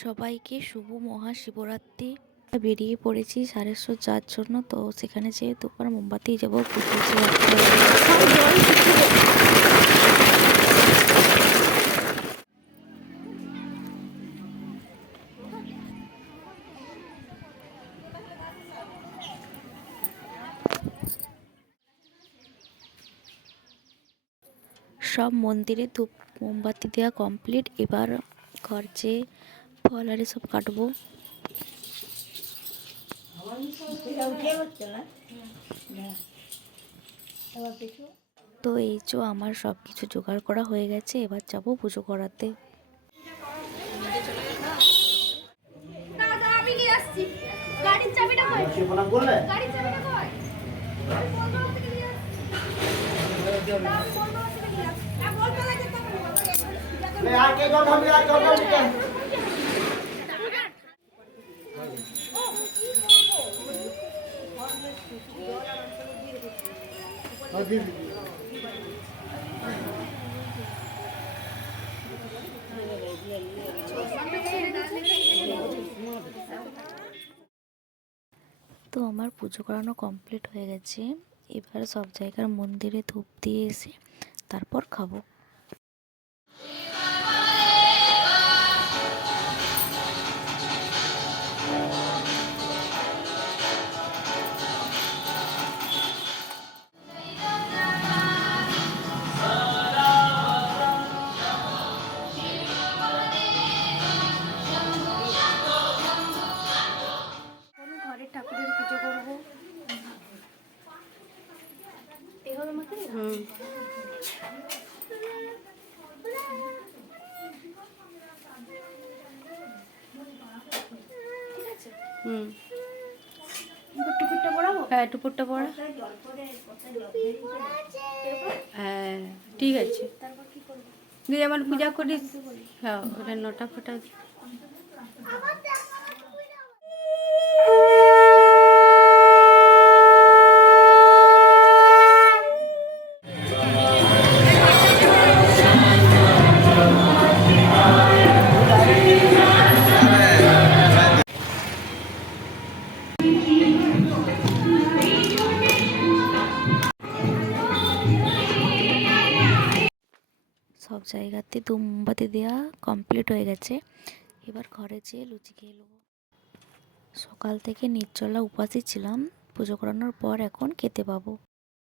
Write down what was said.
সবাইকে শুভ মহাশিবরাত্রি। বেরিয়ে পড়েছি সারেশ্বর যাওয়ার জন্য। তো সেখানে যেয়ে দুপুর মোমবাতি যাবো সব মন্দিরে ধূপ মোমবাতি দেওয়া কমপ্লিট। এবার ঘর যেয়ে ফল আরে সব কাটবো। তো এই যে আমার সব কিছু জোগাড় করা হয়ে গেছে, এবার যাবো পুজো করাতে। তো আমার পুজো করানো কমপ্লিট হয়ে গেছে। এবার সব জায়গার মন্দিরে ধূপ দিয়ে এসে তারপর খাবো। ঘরে ঠাকুরের পুজো করবো। টুকুরটা পড়াবো? হ্যাঁ, টুকুরটা পড়া। হ্যাঁ, ঠিক আছে। তুই আমার পূজা করিস। হ্যাঁ, ওটা নটা ফোটা। সব জায়গাতে ধূপ মোমবাতি দেওয়া কমপ্লিট হয়ে গেছে। এবার ঘরে যেয়ে লুচি খেয়ে নেবো। সকাল থেকে নির্জলা উপাসই ছিলাম। পুজো করানোর পর এখন খেতে পাবো।